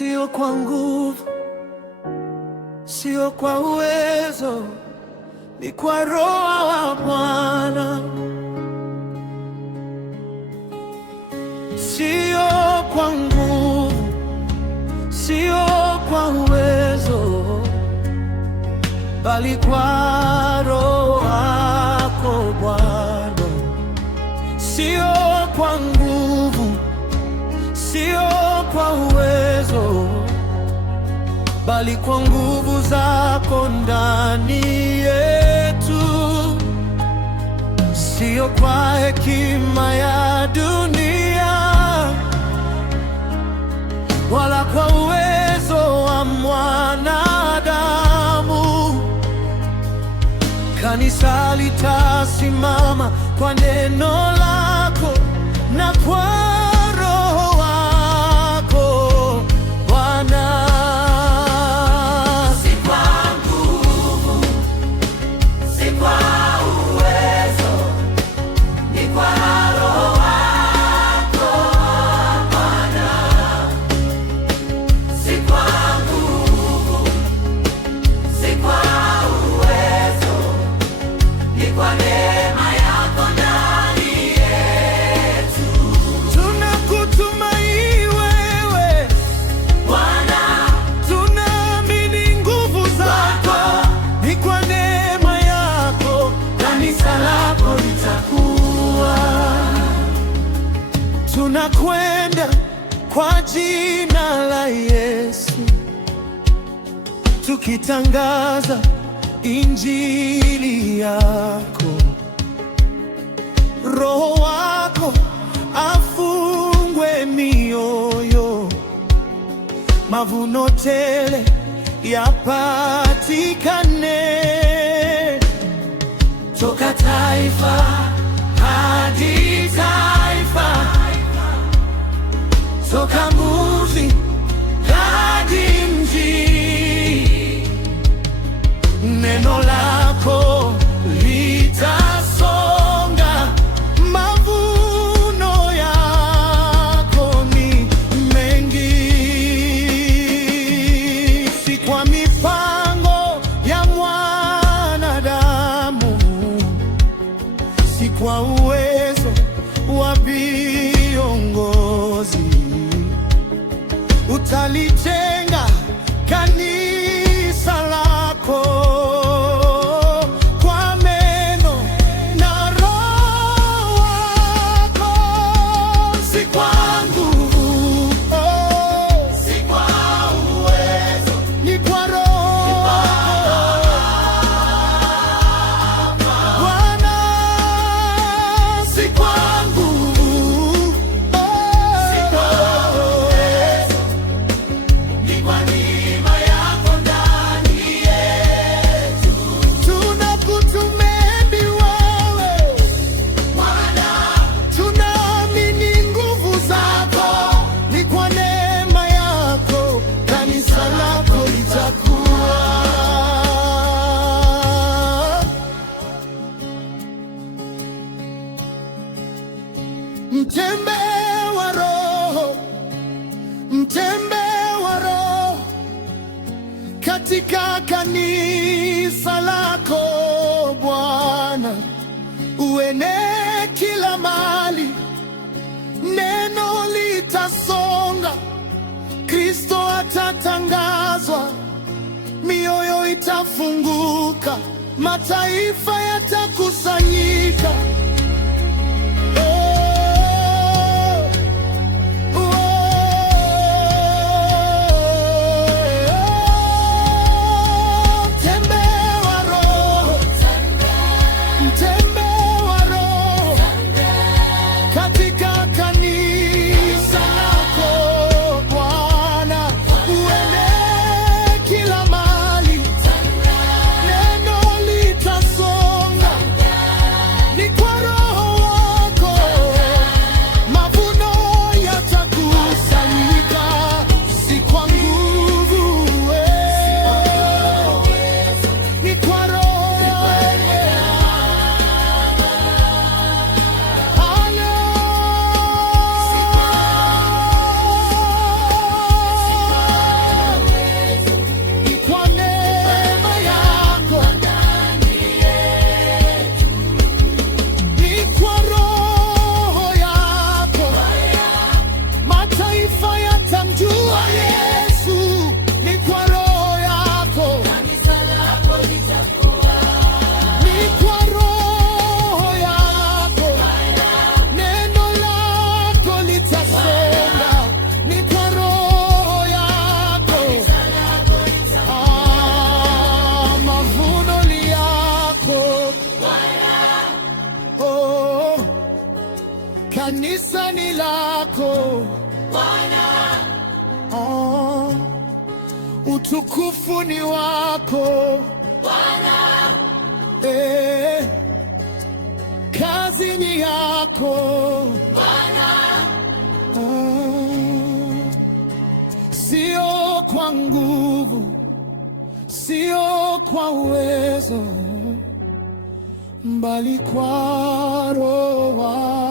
sio kwa nguvu, sio kwa uwezo, ni kwa Roho wa Bwana. Sio kwa nguvu, sio kwa uwezo, bali kwa Roho wako Bwana. Sio kwa nguvu, sio kwa uwezo, bali kwa nguvu zako ndani yetu. Sio kwa hekima ya dunia, wala kwa uwezo wa mwanadamu. Kanisa litasimama kwa neno lako na kwa Roho wako Bwana. Si kwa nguvu, si kwa uwezo, ni kwa Roho wako Bwana. Si kwa nguvu, si kwa uwezo, ni kwa neema yako ndani yetu. Tunakutumai wewe Bwana, tunaamini nguvu zako, ni kwa neema yako kanisa lako litakuwa. Tunakwenda kwa jina la Yesu, tukitangaza injili yako. Roho wako afungwe mioyo, mavuno tele yapatikane. Toka taifa hadi taifa, toka mji hadi mji, neno lako litasonga. Mavuno yako ni mengi, si kwa mipango ya mwanadamu, si kwa uwezo wa viongozi. Utalijenga kanisa lako kwa neno na Roho wako. Si kwa nguvu, si kwa uwezo, ni kwa Roho Bwana. Si kwa nguvu, si kwa uwezo, ni kwa neema yako ndani yetu. tunakutumaini wewe Bwana, tunaamini nguvu zako, ni kwa neema yako kanisa lako litakuwa. Mtembe wa Roho, mtembe wa Roho katika kanisa lako Bwana. Uenee kila mahali, neno litasonga, Kristo atatangazwa, mioyo itafunguka, mataifa yatakusanyika. Katika kanisa lako Bwana, uenee kila mahali, neno litasonga, ni kwa kanisa ni lako Bwana. Oh, utukufu ni wako Bwana. Kazi ni yako Bwana. Sio kwa nguvu, sio kwa uwezo, mbali kwa Roho wako.